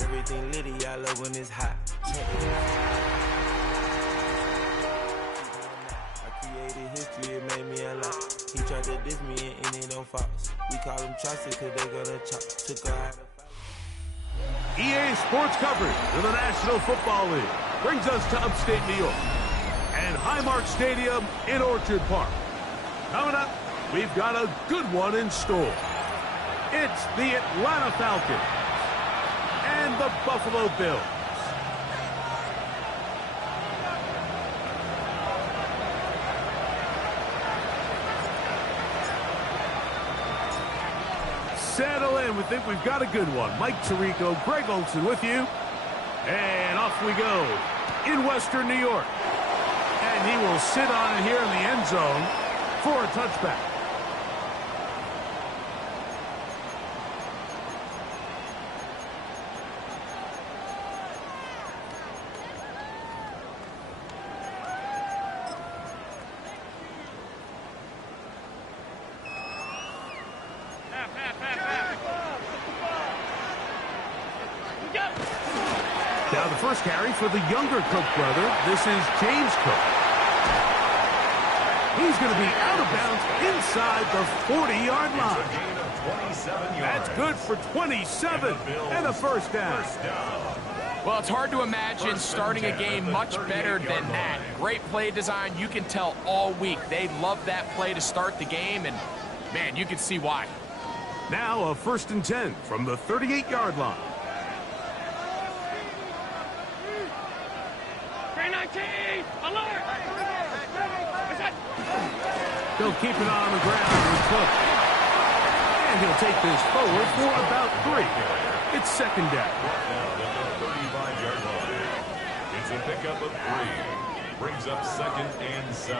Everything litty, I love when it's hot. I created history, it made me a lot. He tried to diss me and ended on Fox. We call him Chaucer cause they gonna chop. Took her out of EA Sports coverage of the National Football League brings us to upstate New York and Highmark Stadium in Orchard Park. Coming up, we've got a good one in store. It's the Atlanta Falcons and the Buffalo Bills. Settle in. We think we've got a good one. Mike Tirico, Greg Olson with you. And off we go in Western New York. And he will sit on it here in the end zone for a touchback. Now the first carry for the younger Cook brother. This is James Cook. He's going to be out of bounds inside the 40-yard line. That's good for 27 and a first down. Well, it's hard to imagine starting a game much better than that. Great play design. You can tell all week they love that play to start the game, and, man, you can see why. Now a 1st and 10 from the 38-yard line. 319, alert! They'll keep it on the ground with Cook. And he'll take this forward for about 3. It's 2nd down. Now at the 35-yard line. It's a pickup of 3. Brings up 2nd and 7.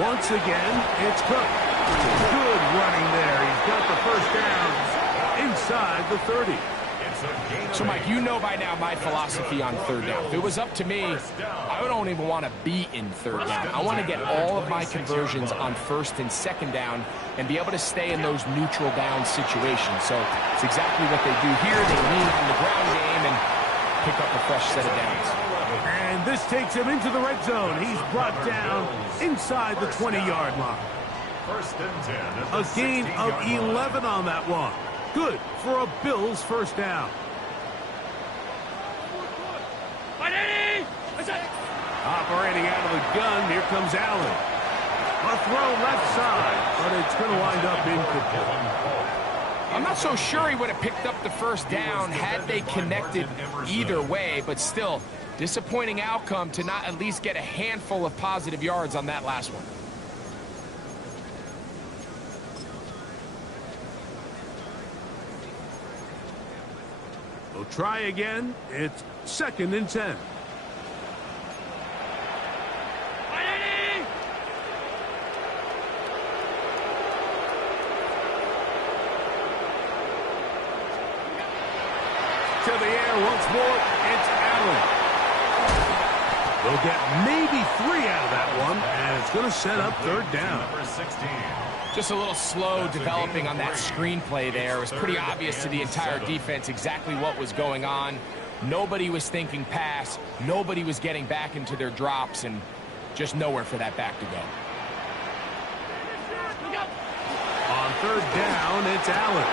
Once again, it's Cook. Good running there. He's got the first down inside the 30. So, Mike, you know by now my philosophy on 3rd down. If it was up to me, I don't even want to be in 3rd down. I want to get all of my conversions on 1st and 2nd down and be able to stay in those neutral down situations. So it's exactly what they do here. They lean on the ground game and pick up a fresh set of downs. And this takes him into the red zone. He's brought down inside the 20-yard line. 1st and 10. A gain of 11 on that one. Good for a Bills first down. Operating out of the gun, here comes Allen. A throw left side, but it's going to wind up incomplete. I'm not so sure he would have picked up the first down had they connected either way, but still, disappointing outcome to not at least get a handful of positive yards on that last one. We'll try again. It's 2nd and 10. To the air once more, it's Allen. They'll get maybe 3 out of that one, and it's going to set up 3rd down. Number 16. Just a little slow developing on that screenplay there. It was pretty obvious to the entire defense exactly what was going on. Nobody was thinking pass. Nobody was getting back into their drops, and just nowhere for that back to go. On 3rd down, it's Allen.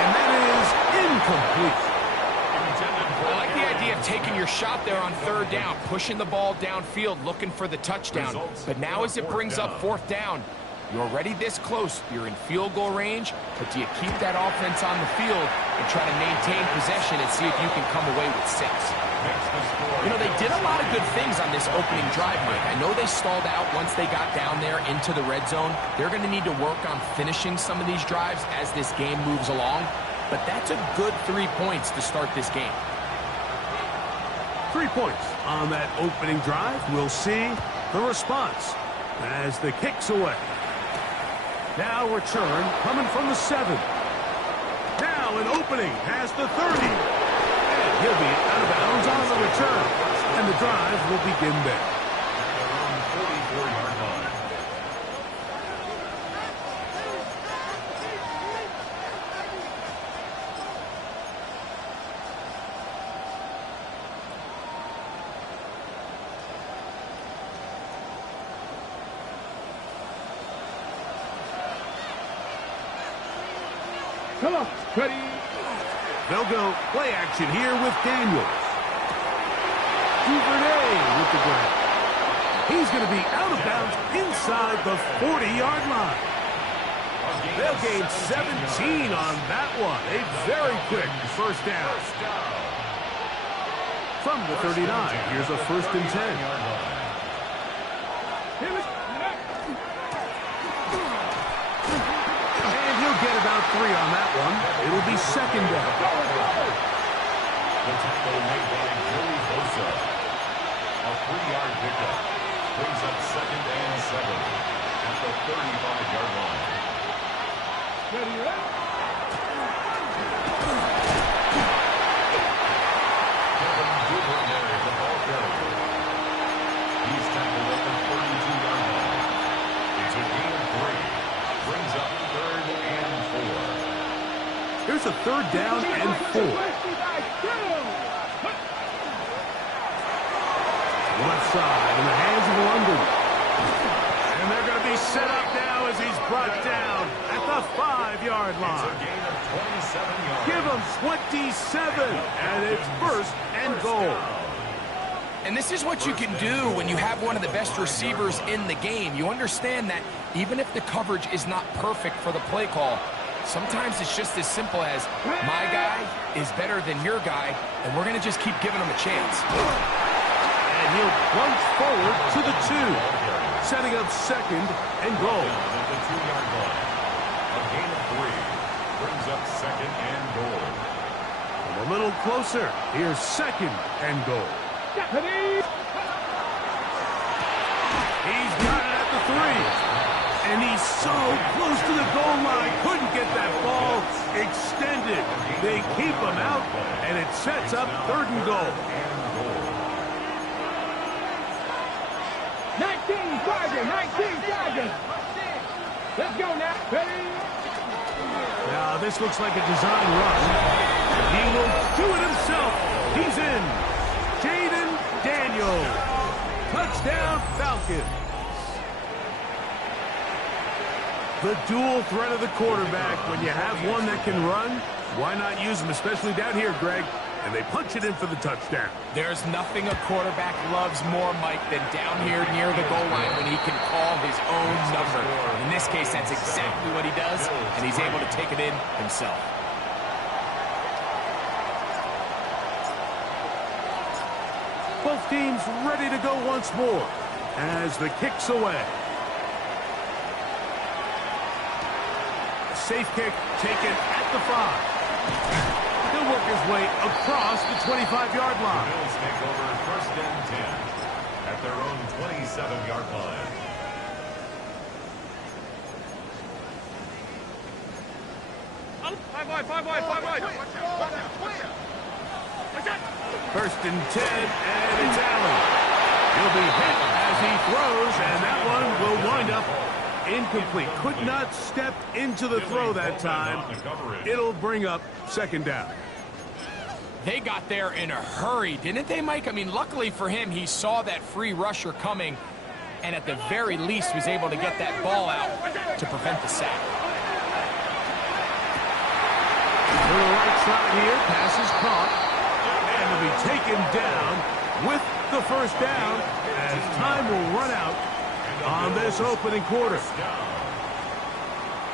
And that is incomplete. I like the idea of taking your shot there on 3rd down, pushing the ball downfield, looking for the touchdown. But now as it brings up 4th down, you're already this close. You're in field goal range, but do you keep that offense on the field and try to maintain possession and see if you can come away with 6? You know, they did a lot of good things on this opening drive, Mike. I know they stalled out once they got down there into the red zone. They're going to need to work on finishing some of these drives as this game moves along. But that's a good 3 points to start this game. 3 points on that opening drive. We'll see the response as the kick's away. Now return coming from the 7. Now an opening past the 30. And he'll be out of bounds on the return. And the drive will begin there. Come on. Ready. They'll go play action here with Daniels. Duvernay with the grab. He's going to be out of bounds inside the 40-yard line. They'll gain 17 on that one. A very quick first down. From the 39, here's a 1st and 10. And he'll get about 3 on that one. It'll be 2nd down. The tackle made by Joey Bosa. A 3-yard pickup. Brings up 2nd and 7 at the 35-yard line. Ready, ready. Kevin Duvernay, the ball carrier. He's tackled at the 32-yard line. It's a gain of 3. Brings up 3rd and 4. Here's a 3rd down and 4. Left side in the hands of London. And they're going to be set up now as he's brought down at the 5-yard It's line. a gain of 27 yards. Give him 27, and it's 1st and goal. And this is what you can do when you have one of the best receivers in the game. You understand that even if the coverage is not perfect for the play call, sometimes it's just as simple as my guy is better than your guy, and we're going to just keep giving him a chance. And he'll plunge forward to the 2, setting up 2nd and goal. At the 2-yard line. A gain of 3. Brings up 2nd and goal. And a little closer. Here's 2nd and goal. Ready. He's got it at the 3. And he's so close to the goal line. Couldn't get that ball extended. They keep him out, and it sets up 3rd and goal. 19 seconds. Let's go now. Ready. Now, this looks like a design run. He will do it himself. He's in. Jaden Daniels. Touchdown, Falcons. The dual threat of the quarterback. When you have one that can run, why not use him, especially down here, Greg? And they punch it in for the touchdown. There's nothing a quarterback loves more, Mike, than down here near the goal line when he can call his own number. In this case, that's exactly what he does, and he's able to take it in himself. Both teams ready to go once more as the kick's away. A safe kick taken at the 5. He'll work his way across the 25-yard line. Bills take over 1st and 10 at their own 27-yard line. Five wide. 1st and 10, and it's Allen. He'll be hit as he throws, and that one will wind up incomplete. Could not step into the throw that time. It'll bring up 2nd down. They got there in a hurry, didn't they, Mike? I mean, luckily for him, he saw that free rusher coming, and at the very least was able to get that ball out to prevent the sack. To the right side here, pass is caught, and will be taken down with the 1st down as time will run out on this opening quarter.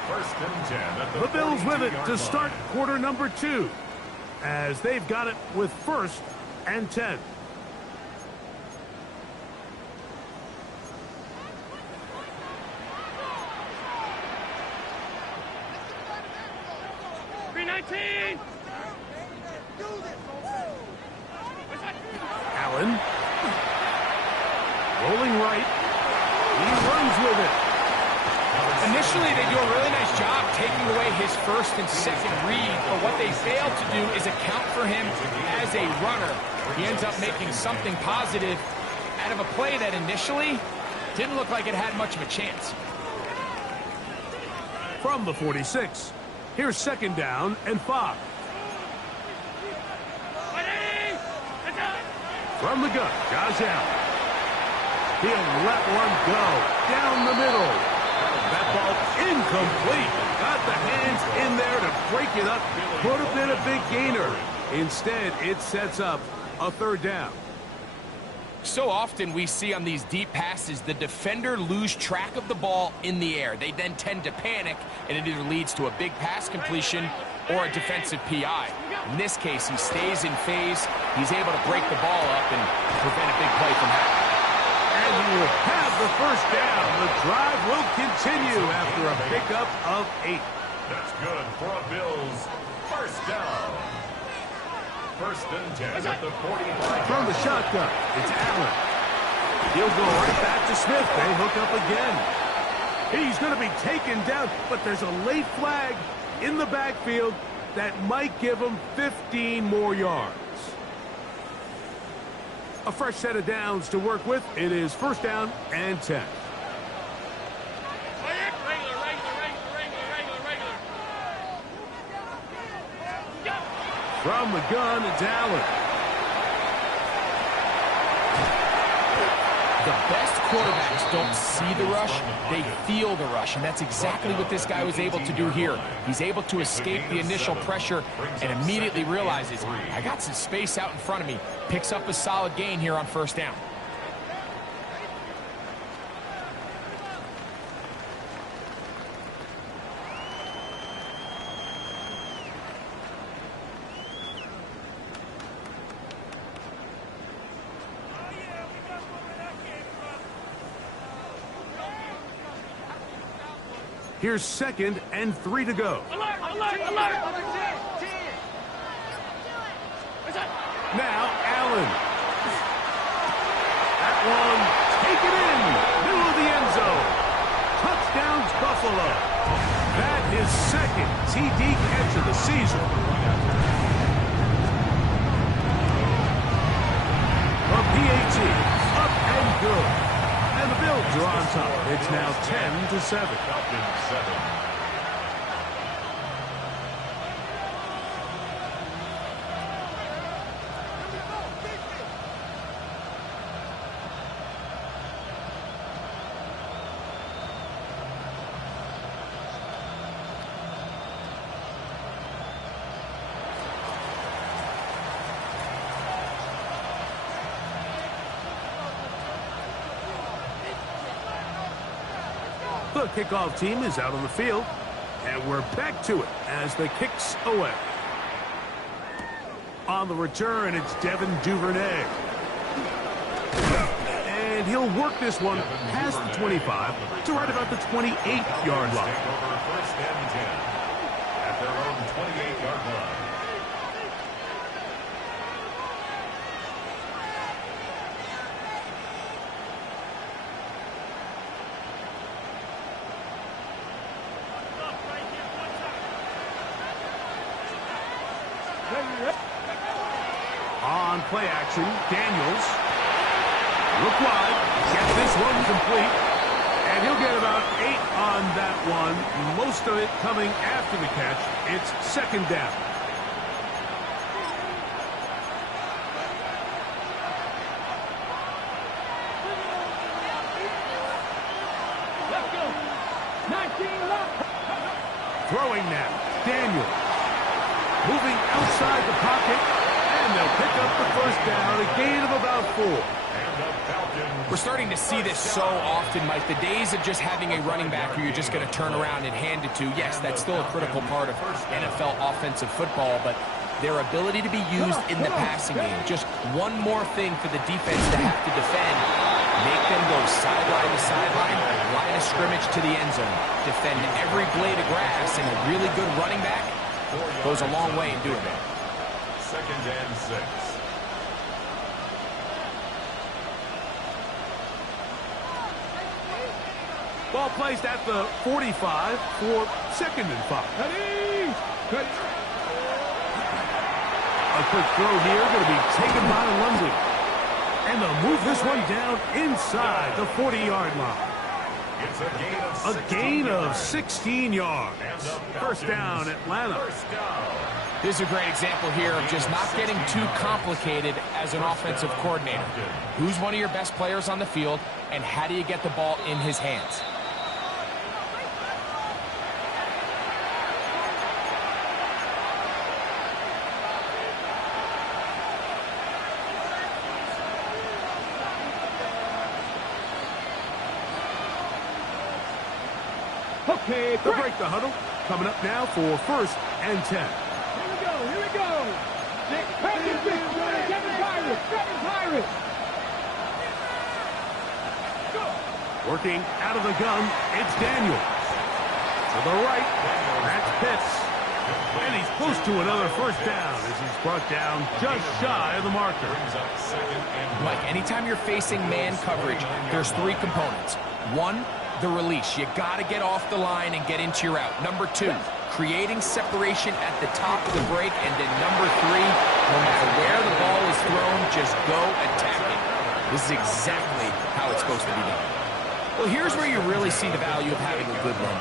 1st and 10 at The Bills with it to 42-yard start line. quarter number 2 as they've got it with 1st and 10. Allen. Rolling right. He runs with it. Initially, they do a really nice job taking away his 1st and 2nd read, but what they failed to do is account for him as a runner. He ends up making something positive out of a play that initially didn't look like it had much of a chance. From the 46, here's 2nd down and 5. From the gun, Josh Allen. He'll let one go down the middle. That ball incomplete. Got the hands in there to break it up. Could have been a big gainer. Instead, it sets up a third down. So often we see on these deep passes, the defender lose track of the ball in the air. They then tend to panic, and it either leads to a big pass completion or a defensive PI. In this case, he stays in phase. He's able to break the ball up and prevent a big play from happening. And he will have the first down. The drive will continue after a pickup of 8. That's good for a Bills first down. First and 10 at the 45. From the shotgun, it's Allen. He'll go right back to Smith. They hook up again. He's going to be taken down, but there's a late flag in the backfield that might give him 15 more yards. A fresh set of downs to work with. It is first down and 10. From the gun, it's Allen. The best quarterbacks don't see the rush, they feel the rush, and that's exactly what this guy was able to do here. He's able to escape the initial pressure and immediately realizes, I got some space out in front of me. Picks up a solid gain here on first down. Here's 2nd and 3 to go. Alert, alert, alert. Now Allen. That one taken in. Middle of the end zone. Touchdowns Buffalo. That is 2nd TD catch of the season. A PAT. Up and good. And the Bills are on top. It's now 10-7. Falcons 7. The kickoff team is out on the field, and we're back to it as the kick's away. On the return, it's Devin Duvernay. And he'll work this one past the 25 to right about the 28-yard line. Take over first and 10 at their own 28-yard line. On play action, Daniels. Look wide. Gets this one complete. And he'll get about 8 on that one. Most of it coming after the catch. It's 2nd down. Let's go. 19 left. Throwing now. Daniels. Moving outside the pocket. And they'll pick up the first down, a gain of about 4. We're starting to see this so often, Mike. The days of just having a running back who you're just going to turn around and hand it to, yes, that's still a critical part of NFL offensive football, but their ability to be used in the passing game, just one more thing for the defense to have to defend, make them go sideline to sideline, line of scrimmage to the end zone, defend every blade of grass, and a really good running back goes a long way in doing that. 2nd and 6. Ball placed at the 45 for 2nd and 5. A quick throw here going to be taken by London. And they'll move this one down inside the 40-yard line. It's a gain of 16 yards. First down, Atlanta. This is a great example here of just not getting too complicated as an offensive coordinator. Who's one of your best players on the field, and how do you get the ball in his hands? Okay, They'll break the huddle. Coming up now for 1st and 10. Here we go. Kevin Pirates. Working out of the gun, it's Daniels. To the right, that's Pitts. And he's close to another 1st down as he's brought down just shy of the marker. Like anytime you're facing man coverage, there's 3 components. 1, the release. You got to get off the line and get into your route. Number 2, creating separation at the top of the break. And then number 3, no matter where the ball is thrown, just go attack it. This is exactly how it's supposed to be done. Well, here's where you really see the value of having a good run.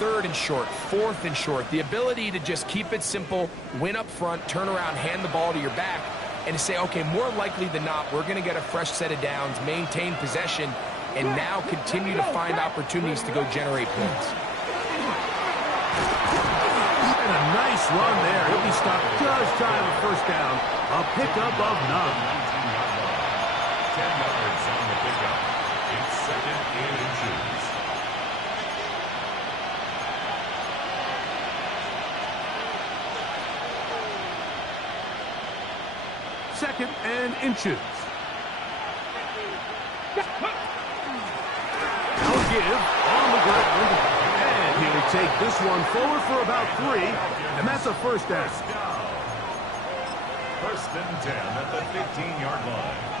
3rd and short, 4th and short. The ability to just keep it simple, win up front, turn around, hand the ball to your back, and to say, okay, more likely than not, we're going to get a fresh set of downs, maintain possession, and now continue to find opportunities to go generate points. And a nice run there. He'll be stopped just shy of the 1st down. A pickup of 9. 10 yards on the pickup. It's 2nd and inches. Second and inches. I'll give on the ground. And he'll take this one forward for about 3. And that's a 1st down. 1st and 10 at the 15-yard line.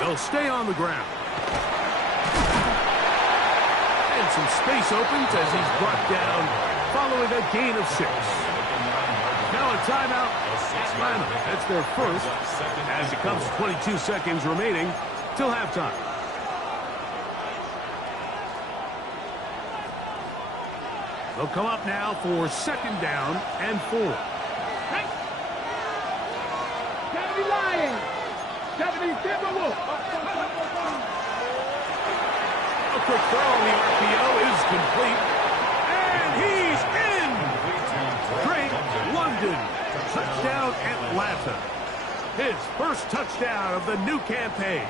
They'll stay on the ground. And some space opens as he's brought down following a gain of 6. Now a timeout. Atlanta. That's their 1st as it comes 22 seconds remaining till halftime. They'll come up now for 2nd down and 4. Gotta be lying. A quick throw on the RPO is complete. And he's in! Drake London. Touchdown Atlanta. His 1st touchdown of the new campaign.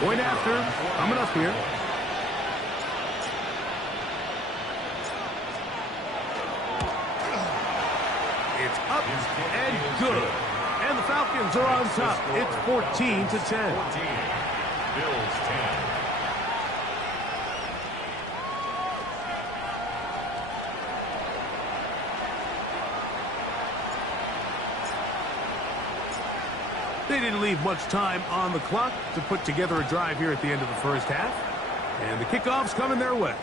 Point after, coming up here. It's up and good. And the Falcons are on top. It's 14-10. Bills 10. They didn't leave much time on the clock to put together a drive here at the end of the 1st half. And the kickoff's coming their way.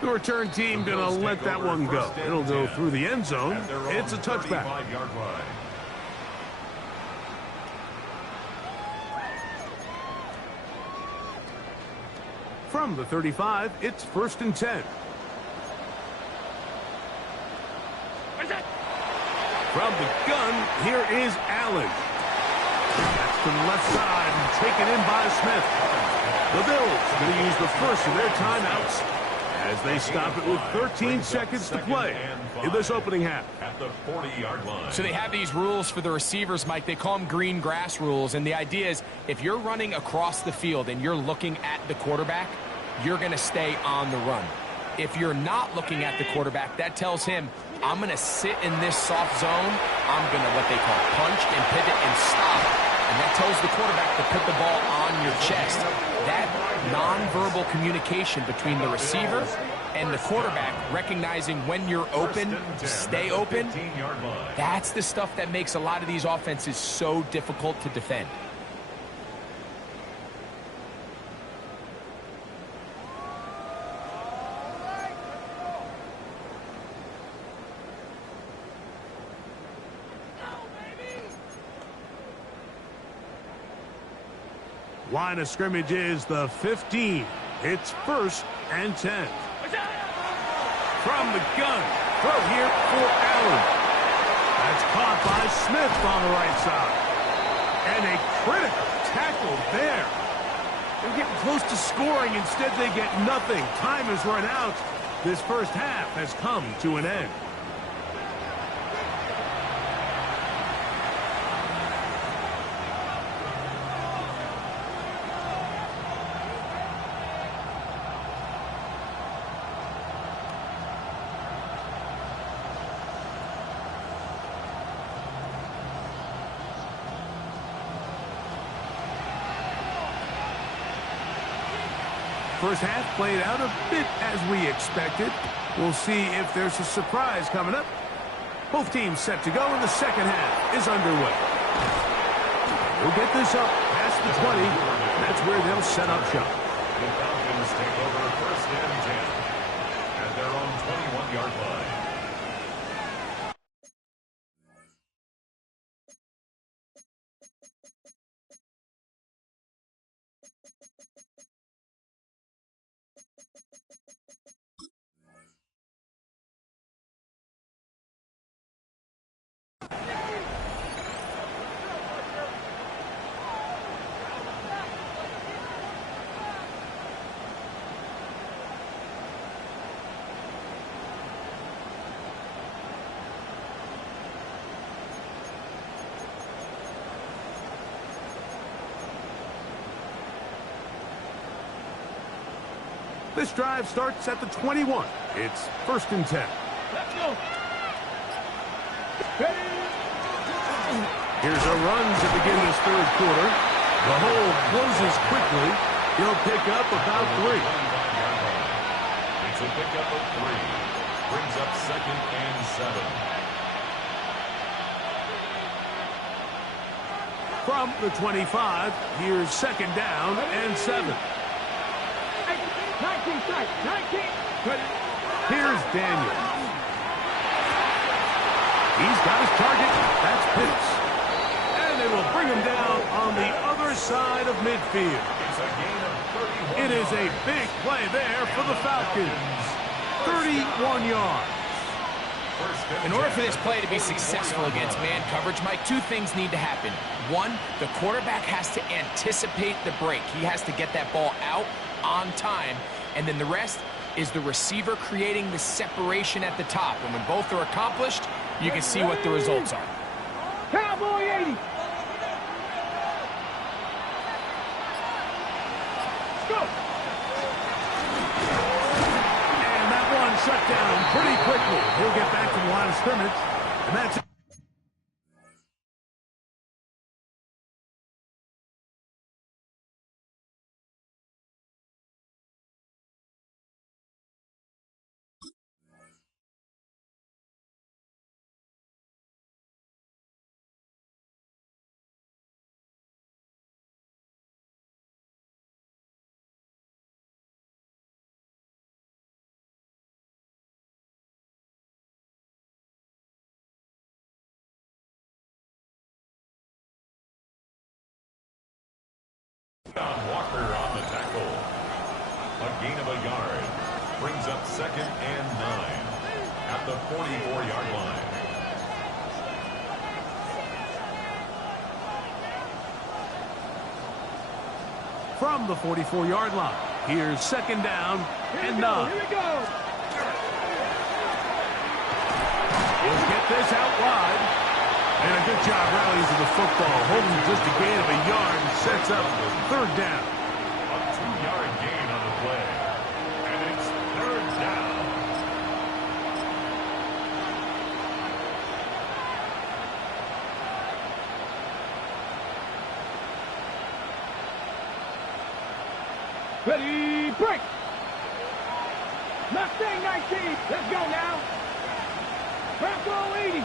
The return team going to let that one go. It'll go through the end zone. It's a touchback. From the 35, it's 1st and 10. From the gun, here is Allen. That's to the left side and taken in by Smith. The Bills going to use the 1st of their timeouts as they stop it with 13 seconds to play in this opening half. At the 40-yard line. So they have these rules for the receivers, Mike. They call them green grass rules. And the idea is if you're running across the field and you're looking at the quarterback, you're going to stay on the run. If you're not looking at the quarterback, that tells him, I'm going to sit in this soft zone. I'm going to what they call punch and pivot and stop. And that tells the quarterback to put the ball on your chest. That nonverbal communication between the receiver and the quarterback, recognizing when you're open, stay open, that's the stuff that makes a lot of these offenses so difficult to defend. Line of scrimmage is the 15. It's 1st and 10. From the gun, throw here for Allen. That's caught by Smith on the right side. And a critical tackle there. They're getting close to scoring. Instead, they get nothing. Time has run out. This first half has come to an end. First half played out a bit as we expected. We'll see if there's a surprise coming up. Both teams set to go, and the second half is underway. We'll get this up past the 20. That's where they'll set up shop. The Falcons take over first and 10 at their own 21-yard line. This drive starts at the 21. It's first and 10. Let's go. Here's a run to begin this third quarter. The hole closes quickly. He'll pick up about 3. It's a pickup of 3. Brings up second and 7. From the 25, here's second down and 7. 19 strike. 19. Here's Daniel. He's got his target. That's Pitts. And they will bring him down on the other side of midfield. It's a gain of 31. It is a big play there for the Falcons. 31 yards. In order for this play to be successful against man coverage, Mike, two things need to happen. One, the quarterback has to anticipate the break. He has to get that ball out on time. And then the rest is the receiver creating the separation at the top. And when both are accomplished, you can see what the results are. Cowboy 80. Go. And that one shut down pretty quickly. He'll get back to the line of scrimmage. And that's it. Walker on the tackle. A gain of a yard. Brings up second and 9 at the 44-yard line. From the 44-yard line, here's second down and 9. Here we go. He'll get this out wide. And a good job rallying to the football. Holding just a gain of a yard and sets up third down. A 2-yard gain on the play. And it's third down. Ready, break. Mustang 19. Let's go now. Bronco 80.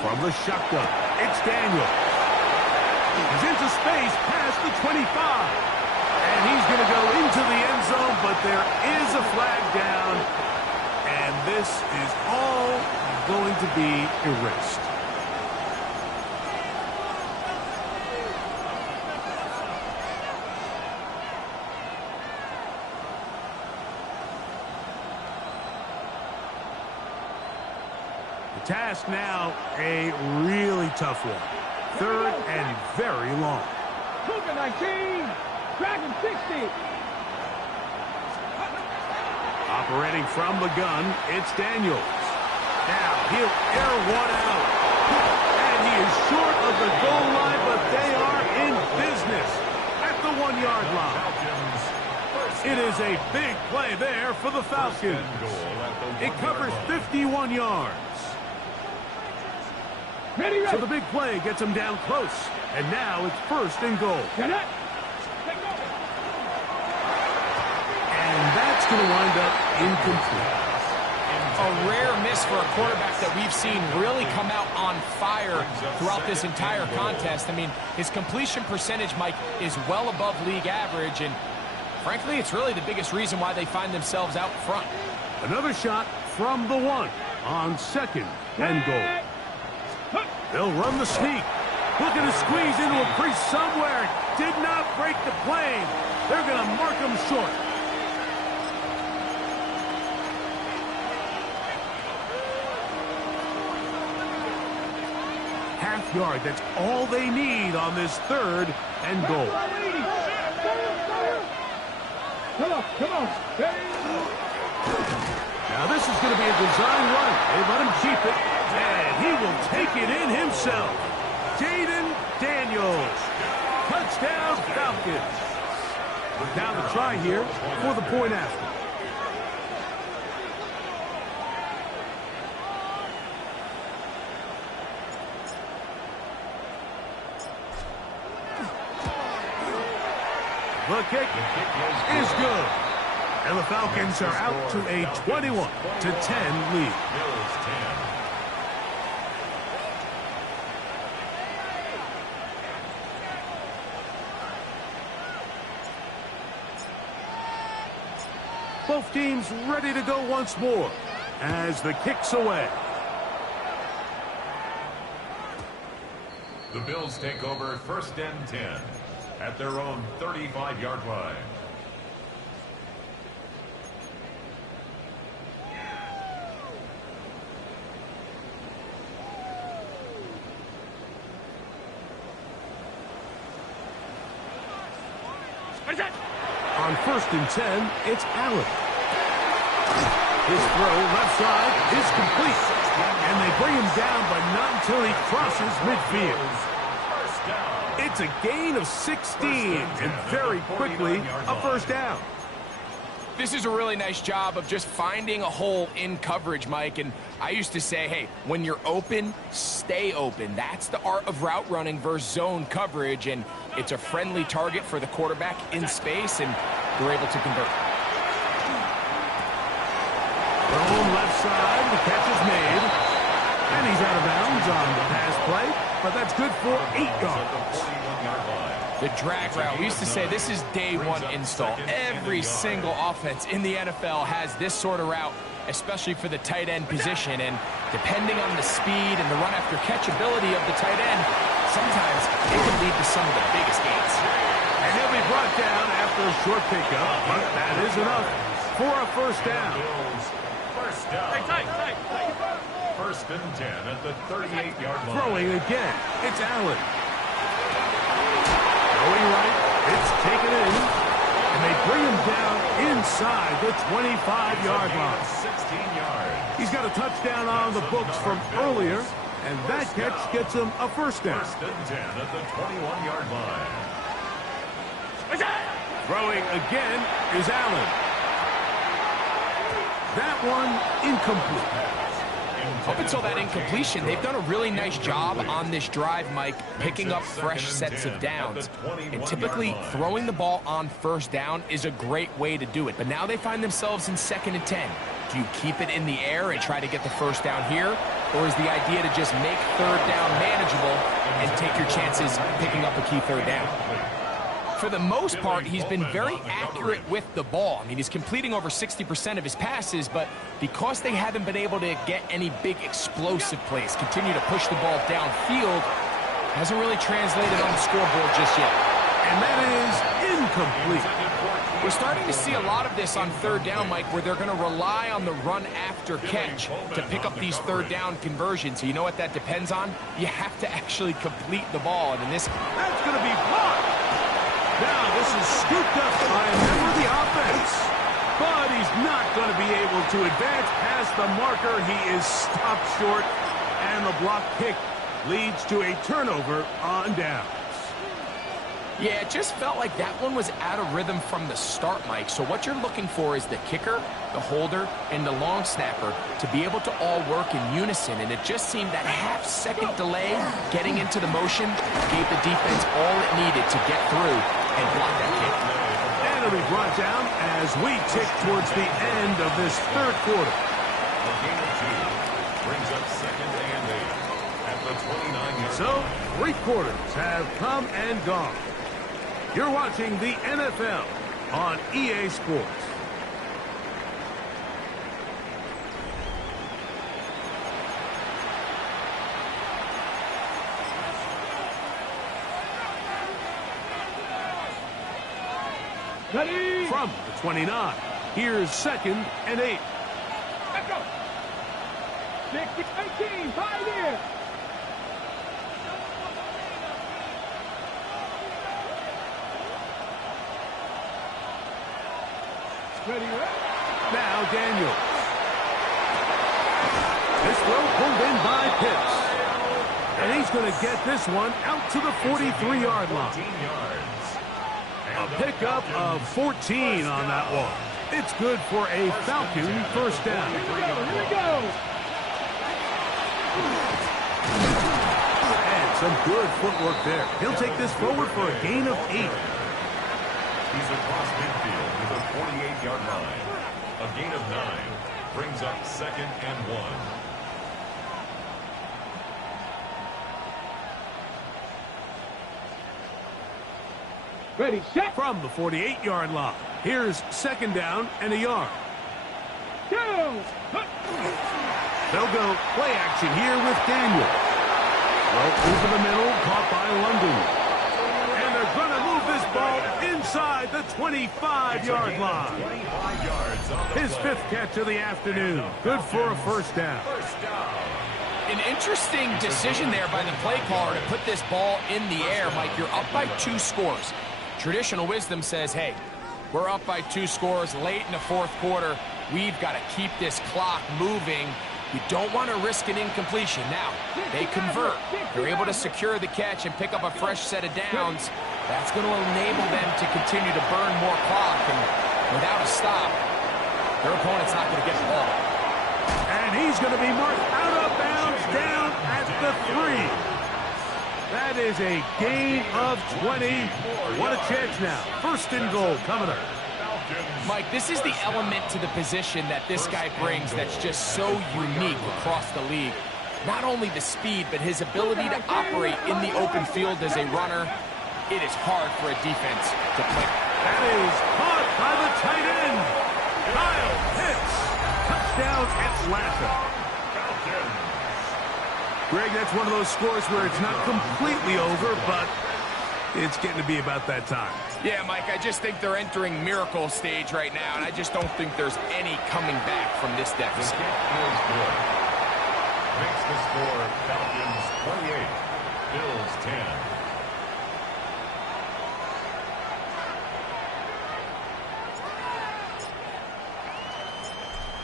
From the shotgun, it's Daniel. He's into space past the 25. And he's going to go into the end zone, but there is a flag down. And this is all going to be erased. The task now, a really tough one. 3rd and very long. Cougar 19, Dragon 60. Operating from the gun, it's Daniels. Now he'll air one out. And he is short of the goal line, but they are in business at the 1-yard line. It is a big play there for the Falcons. It covers 51 yards. So the big play gets him down close. And now it's 1st and goal. And that's going to wind up incomplete. A rare miss for a quarterback that we've seen really come out on fire throughout this entire contest. I mean, his completion percentage, Mike, is well above league average, and frankly, it's really the biggest reason why they find themselves out front. Another shot from the 1 on 2nd and goal. They'll run the sneak. Looking to squeeze into a crease somewhere. Did not break the plane. They're going to mark him short. Half yard, that's all they need on this 3rd and goal. Come on. Now this is going to be a design run. They let him keep it, and he will take it in himself. Jaden Daniels. Touchdown Falcons. Now the try here for the point after. The kick is good. And the Falcons are out to a 21-10 lead. Both teams ready to go once more as the kick's away. The Bills take over 1st and 10 at their own 35-yard line. On 1st and 10, it's Allen. His throw left side is complete. And they bring him down, but not until he crosses midfield. It's a gain of 16, and very quickly, a 1st down. This is a really nice job of just finding a hole in coverage, Mike. And I used to say, hey, when you're open, stay open. That's the art of route running versus zone coverage. And it's a friendly target for the quarterback in space, and they're able to convert. Thrown left side, the catch is made. And he's out of bounds on the pass play, but that's good for 8 yards. The drag route, we used to say this is day 1 install. Every single offense in the NFL has this sort of route, especially for the tight end position. And depending on the speed and the run after catch ability of the tight end, sometimes it can lead to some of the biggest gains. And he'll be brought down after a short pickup, but that is enough for a 1st down. First down. Tight. 1st and 10 at the 38-yard line. Throwing again, it's Allen. Going right, it's taken in, and they bring him down inside the 25-yard line. 16 yards. He's got a touchdown on the books from earlier, and that catch gets him a 1st down. 1st and 10 at the 21-yard line. Throwing again is Allen. That one incomplete. Up until that incompletion, they've done a really nice job on this drive, Mike, picking up fresh sets of downs. And typically, throwing the ball on 1st down is a great way to do it. But now they find themselves in 2nd and 10. Do you keep it in the air and try to get the 1st down here? Or is the idea to just make 3rd down manageable and take your chances picking up a key 3rd down? For the most part, he's been very accurate with the ball. I mean, he's completing over 60% of his passes, but because they haven't been able to get any big explosive plays, continue to push the ball downfield, hasn't really translated on the scoreboard just yet. And that is incomplete. We're starting to see a lot of this on third down, Mike, where they're going to rely on the run after catch to pick up these third down conversions. So you know what that depends on? You have to actually complete the ball. And in this... That's going to be blocked. Now this is scooped up by a member of the offense. But he's not going to be able to advance past the marker. He is stopped short. And the block kick leads to a turnover on downs. Yeah, it just felt like that one was out of rhythm from the start, Mike. So what you're looking for is the kicker, the holder, and the long snapper to be able to all work in unison. And it just seemed that half-second delay getting into the motion gave the defense all it needed to get through and block that kick. And it'll be brought down as we tick towards the end of this third quarter. A gain of 2 brings up second and 8 at the 29-yard. So, 3 quarters have come and gone. You're watching the NFL on EA Sports. Ready? From the 29, here's second and 8. Let's go. 18, 5 here. Ready, Now Daniels. This throw pulled in by Pitts. And he's going to get this one out to the 43-yard line. 14 yards. A pickup of 14 on that one. It's good for a Falcon first down. Here we go. And some good footwork there. He'll take this forward for a gain of 8. He's across midfield to the 48-yard line. A gain of 9 brings up second and 1. Ready, set. From the 48-yard line, here's second down and a yard. Go. They'll go play action here with Daniel. Well, over the middle, caught by London. And they're going to move this ball inside the 25-yard line. 25 yards on the His play. 5th catch of the afternoon. Good for a first down. First down. An interesting decision there by the play caller to put this ball in the air. Mike, you're up by 2 scores. Traditional wisdom says, hey, we're up by 2 scores late in the fourth quarter. We've got to keep this clock moving. You don't want to risk an incompletion. Now, they convert. They're able to secure the catch and pick up a fresh set of downs. That's going to enable them to continue to burn more clock. And without a stop, their opponent's not going to get the ball. And he's going to be marked out of bounds down at the 3. That is a gain of 20. What a chance now. First and goal coming up. Mike, this is the element to the position that this guy brings that's just so unique across the league. Not only the speed, but his ability to operate in the open field as a runner. It is hard for a defense to play. That is caught by the tight end. Kyle Pitts. Touchdown Atlanta. Greg, that's one of those scores where it's not completely over, but it's getting to be about that time. Yeah, Mike, I just think they're entering miracle stage right now, and I just don't think there's any coming back from this deficit. Feels good. Makes the score Falcons 28, Bills 10.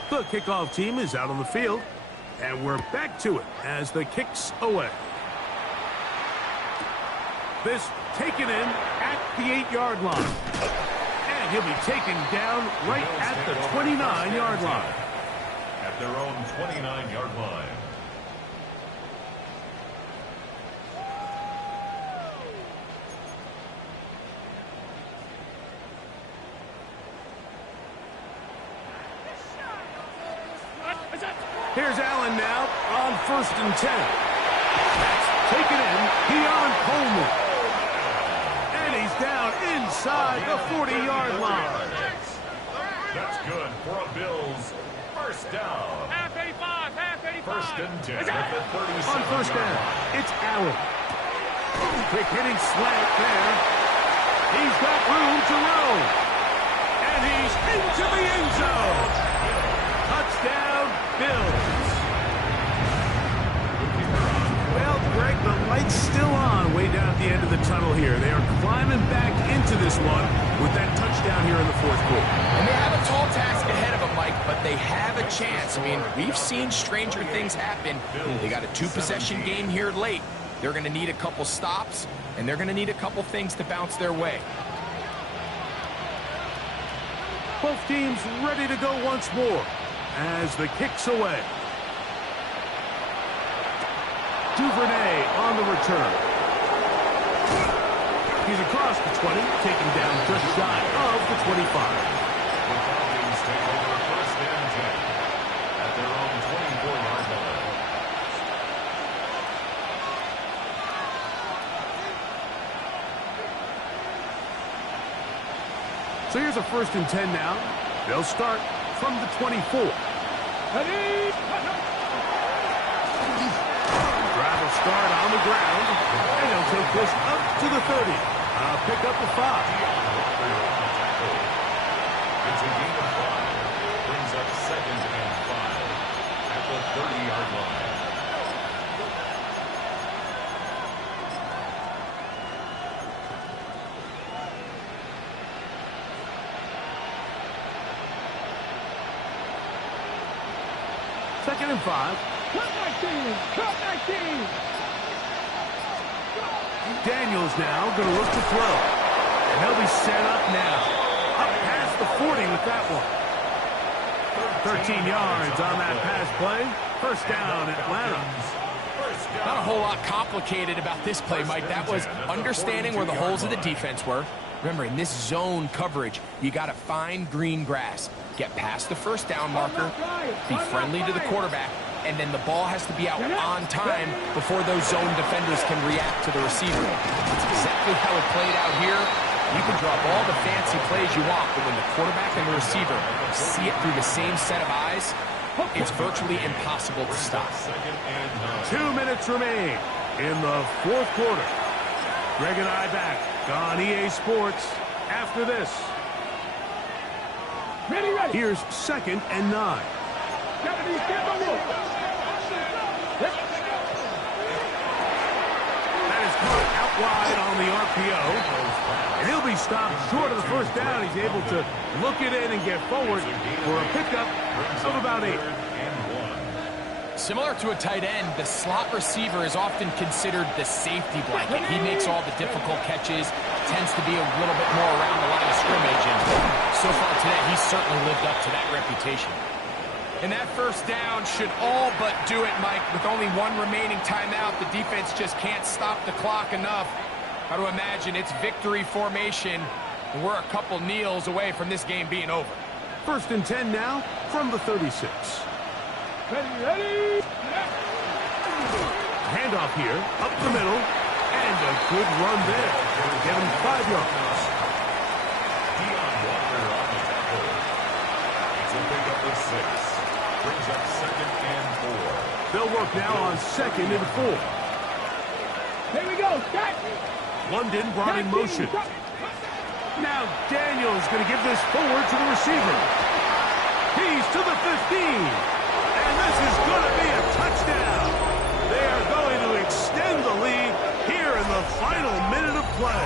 The kickoff team is out on the field, and we're back to it as the kick's away. This taken in at the 8-yard line. And he'll be taken down right at the 29-yard line. At their own 29-yard line. Here's Allen now on 1st and 10. That's taken in. Keon Coleman. And he's down inside the 40-yard line. That's good for a Bills first down. Half 85, half 85. First and 10 at the 37. On first down, it's Allen. Quick hitting slant there. He's got room to roll. And he's into the end zone. Touchdown, Bills. Well, Greg, the light's still on way down at the end of the tunnel here. They are climbing back into this one with that touchdown here in the fourth quarter. And they have a tall task ahead of them, Mike, but they have a chance. I mean, we've seen stranger things happen. They got a two-possession game here late. They're going to need a couple stops, and they're going to need a couple things to bounce their way. Both teams ready to go once more as the kick's away. Duvernay on the return. He's across the 20, taken down just shy of the 25. The Falcons take over first and 10 at their own 24-yard line. So here's a first and 10 now. They'll start from the 24. Drive will start on the ground, and they'll take this up to the 30. Pick up the 5. It's a gain of 5. Brings up second and 5 at the 30-yard line. Second and 5. Cut 19! Cut 19! Daniels now going to look to throw. And they'll be set up now. Up past the 40 with that one. 13 yards on that pass play. First down, Atlanta. Not a whole lot complicated about this play, Mike. That was understanding where the holes of the defense were. Remember, in this zone coverage, you got to find green grass. Get past the first down marker, be friendly to the quarterback, and then the ball has to be out on time before those zone defenders can react to the receiver. That's exactly how it played out here. You can drop all the fancy plays you want, but when the quarterback and the receiver see it through the same set of eyes, it's virtually impossible to stop. 2 minutes remain in the fourth quarter. Greg and I back on EA Sports after this. Ready, ready! Here's second and 9. That is caught out wide on the RPO. And he'll be stopped short of the first down. He's able to look it in and get forward for a pickup of about 8. Similar to a tight end, the slot receiver is often considered the safety blanket. He makes all the difficult catches, tends to be a little bit more around the line of scrimmage, and so far today, he's certainly lived up to that reputation. And that first down should all but do it, Mike. With only one remaining timeout, the defense just can't stop the clock enough. How to imagine it's victory formation, and we're a couple kneels away from this game being over. First and 10 now from the 36. Ready, ready! Handoff here, up the middle, and a good run there. Get him 5 yards. It's a pickup of 6. Brings up second and 4. They'll work now on second and 4. Here we go, start! London brought in motion. Now Daniels going to give this forward to the receiver. He's to the 15. And this is going to be a touchdown. They are going to extend the lead here in the final minute of play.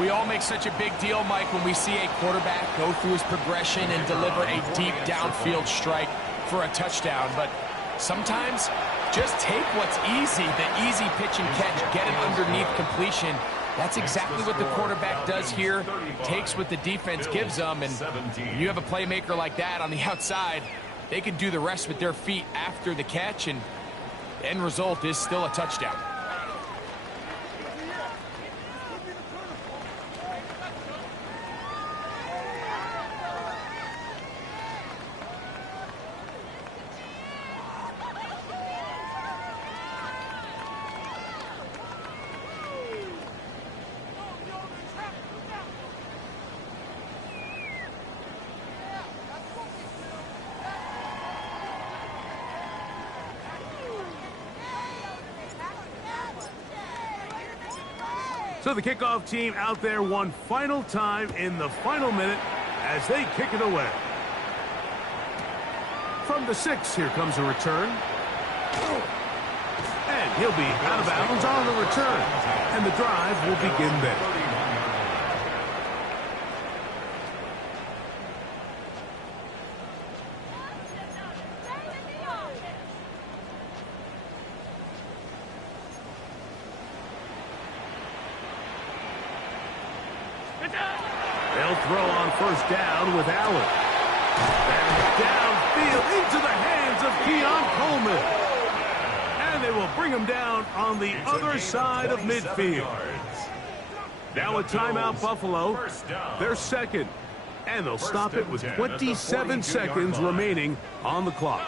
We all make such a big deal, Mike, when we see a quarterback go through his progression and deliver a deep downfield strike for a touchdown. But sometimes just take what's easy, the easy pitch and catch, get it underneath completion. That's exactly what the quarterback does here, takes what the defense gives them, and you have a playmaker like that on the outside, they can do the rest with their feet after the catch, and the end result is still a touchdown. So the kickoff team out there one final time in the final minute as they kick it away. From the 6, here comes a return. And he'll be out of bounds on the return. And the drive will begin there. They'll throw on first down with Allen. And downfield into the hands of Keon Coleman. And they will bring him down on the other side of midfield. Now a timeout, Buffalo. They're second. And they'll stop it with 27 seconds remaining on the clock.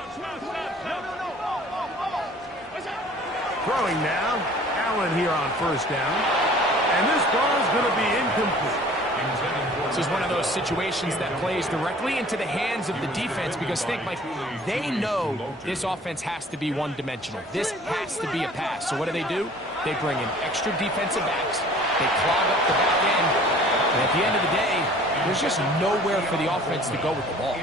Throwing now. Allen here on first down. And this ball's going to be incomplete. This is one of those situations that plays directly into the hands of the defense because think, Mike, they know this offense has to be one-dimensional. This has to be a pass. So what do? They bring in extra defensive backs. They clog up the back end. And at the end of the day, there's just nowhere for the offense to go with the ball.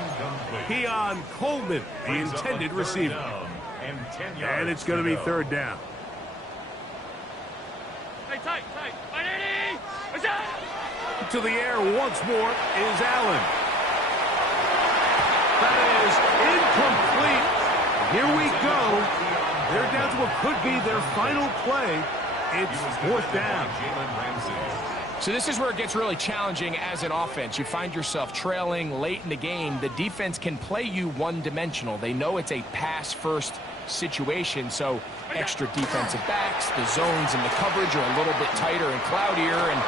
Keon Coleman, the intended receiver. And it's going to be third down. Tight. To the air once more is Allen. That is incomplete. Here we go. They're down to what could be their final play. It's fourth down. So this is where it gets really challenging as an offense. You find yourself trailing late in the game. The defense can play you one-dimensional. They know it's a pass-first situation, so extra defensive backs, the zones and the coverage are a little bit tighter and cloudier, and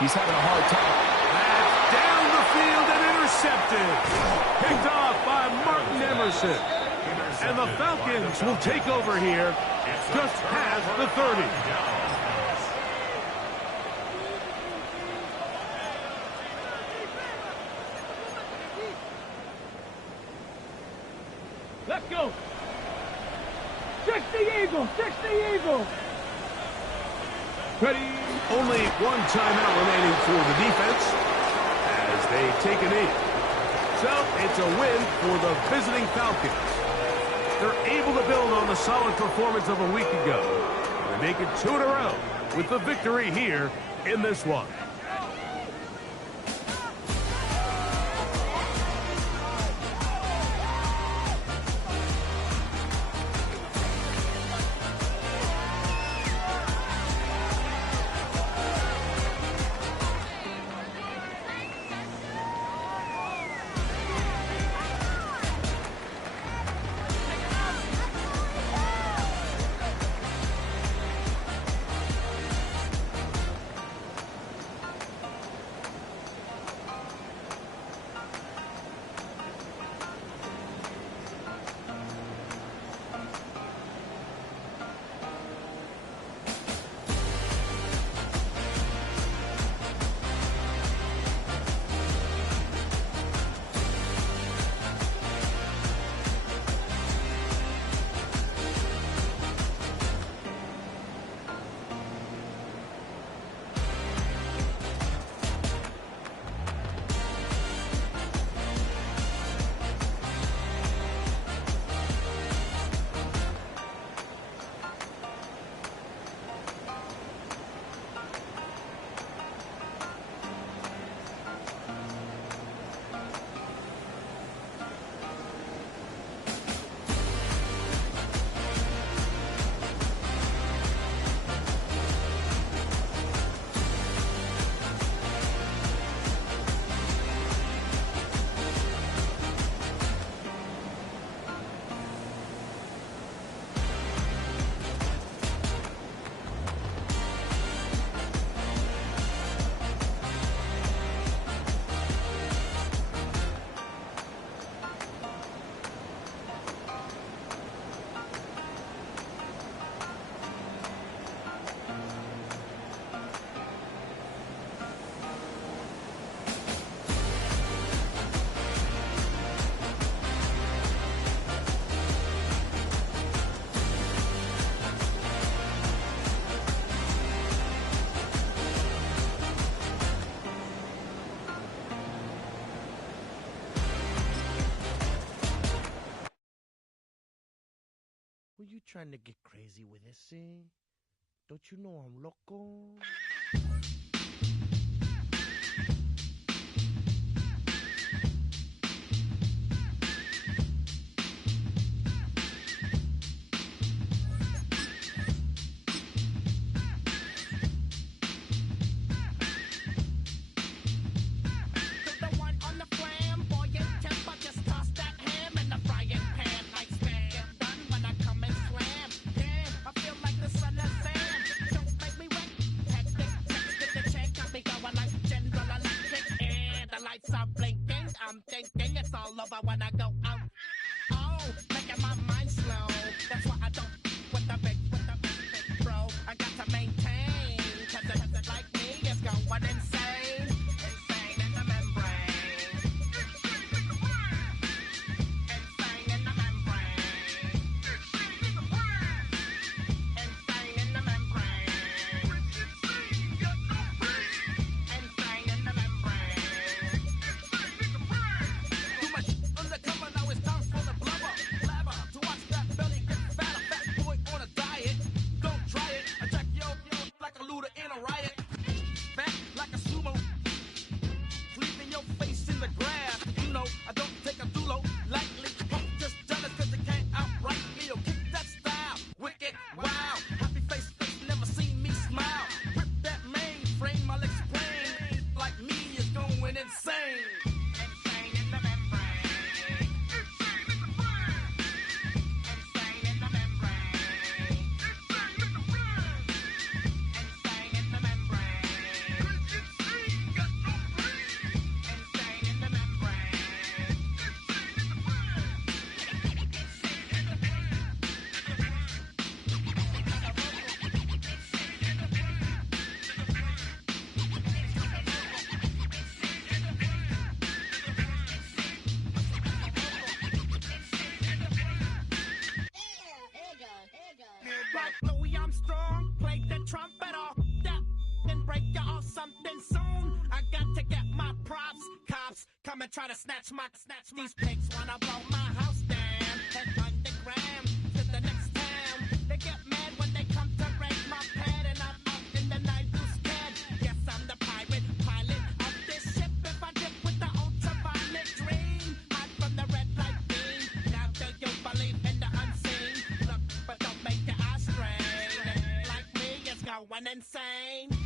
he's having a hard time. That's down the field and intercepted. Picked off by Martin Emerson. And the Falcons will take over here just past the 30. Let's go. 60 Eagles. Ready. Only one timeout remaining for the defense as they take a knee. So it's a win for the visiting Falcons. They're able to build on the solid performance of a week ago. They make it 2 in a row with the victory here in this one. Were you trying to get crazy with this, eh? Don't you know I'm loco? I'm thinking it's all over when I go out. Oh, making my mind slow. That's why I don't with the big bro. I got to maintain, cause it like me is going insane. Insane in the membrane. Insane in the membrane. Insane in the membrane. Insane in the membrane. Trumpet off that, then break you off something soon. I got to get my props. Cops come and try to snatch these pigs wanna blow my house down. Head underground to the next town. They get mad when they come to raid my pad, and I'm out in the night too scared. Yes, I'm the pirate pilot of this ship. If I dip with the ultraviolet dream, hide from the red light beam. Now do you believe in the unseen? Look, but don't make your eyes strain. Going insane.